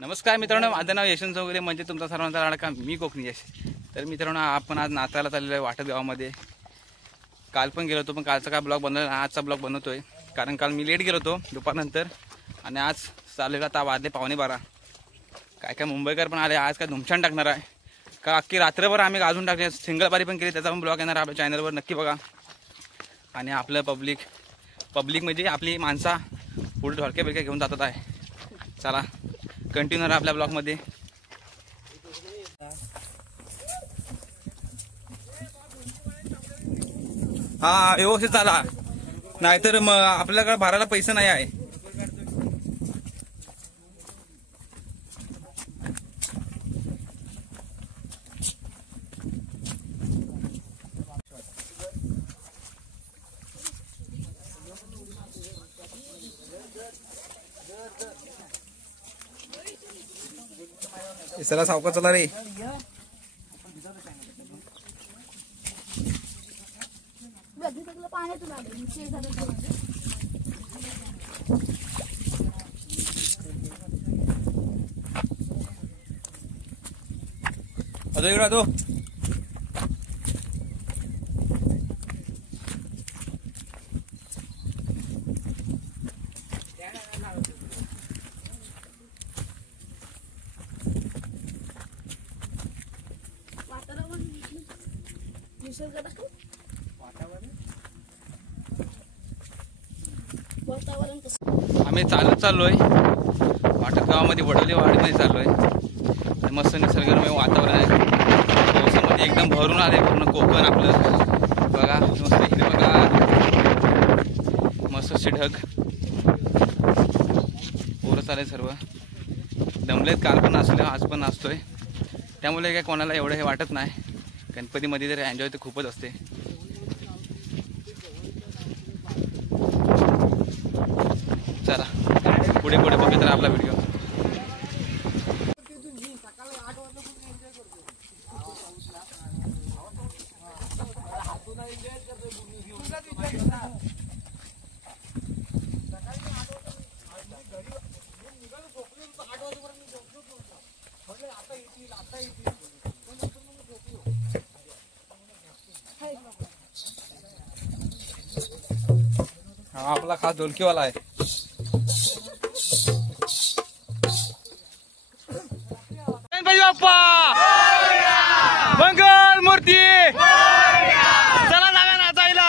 नमस्कार मित्रांनो, माझं नाव यशवंत चौगुले, म्हणजे तुमचा सर्वांचा लाडका मी कोकणी यश. तर मित्रांनो, आपण आज नाताळला चाललेलो आहे वाटत गावामध्ये. काल पण गेलो होतो, पण कालचा काय ब्लॉग बनवला, आजचा ब्लॉग बनवतोय. कारण काल मी लेट गेलो होतो दुपारनंतर, आणि आज चाललेला आता वाजले 11:15. काय काय मुंबईकर पण आले, आज काय धुमछान टाकणार आहे का. अख्खी रात्रभर आम्ही गाजून टाकले, सिंगल बारी पण केली, त्याचा पण ब्लॉग येणार आपल्या चॅनलवर, नक्की बघा. आणि आपलं पब्लिक म्हणजे आपली माणसा पुढे ढोलक्या बिलक्या घेऊन जातात आहे. चला कंटिन्यू राहा आपल्या ब्लॉगमध्ये. हा व्यवस्थित चाला, नाहीतर मग आपल्याकडे भरायला पैसे नाही आहे. चला सावकाश चला रे. इकडे तो आम्ही चालत चाललोय वाटत गावामध्ये, वडवली वाडीमध्ये चाललोय. मस्त निसर्गरम्य वातावरण आहे, पावसामध्ये एकदम भरून आले पूर्ण कोकण आपलं. बघा मस्त हिरवगार, मस्त ढग, पोरं चालले सर्व. दमलेत, काल पण नाचले, आज पण नाचतोय, त्यामुळे काय कोणाला एवढं हे वाटत नाही. गणपतीमध्ये तर एन्जॉय तर खूपच असते. चला पुढे पुढे बघत राहा आपला व्हिडिओ. हा आपला खास ढोलकीवाला आहे. गणपती बाप्पा मंगल मूर्ती, चला लागा नाचायला.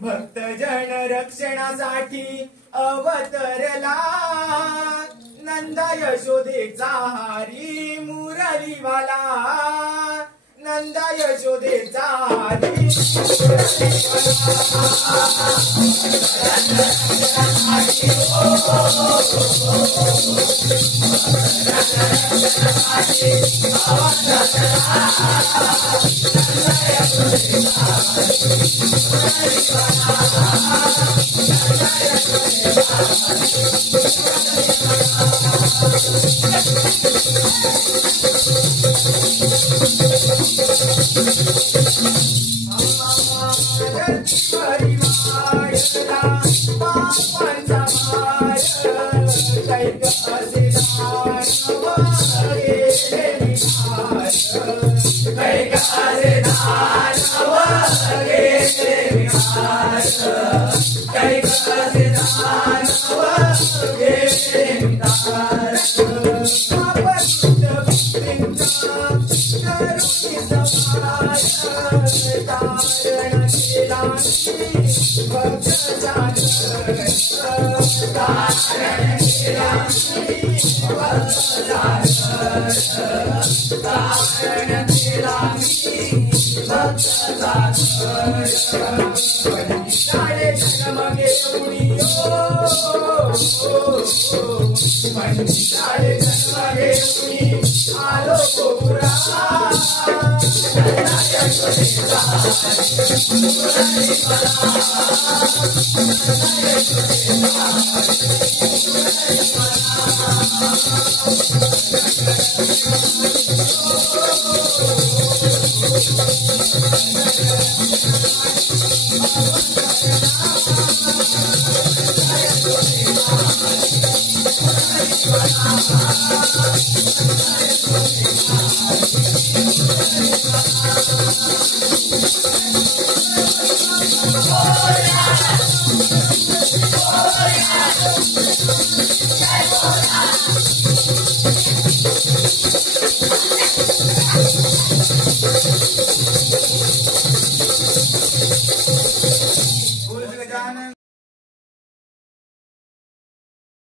भक्तजन रक्षणासाठी अवतरला नंद यशोदेचा हारी मुरलीवाला नंद यशोदेचा हारी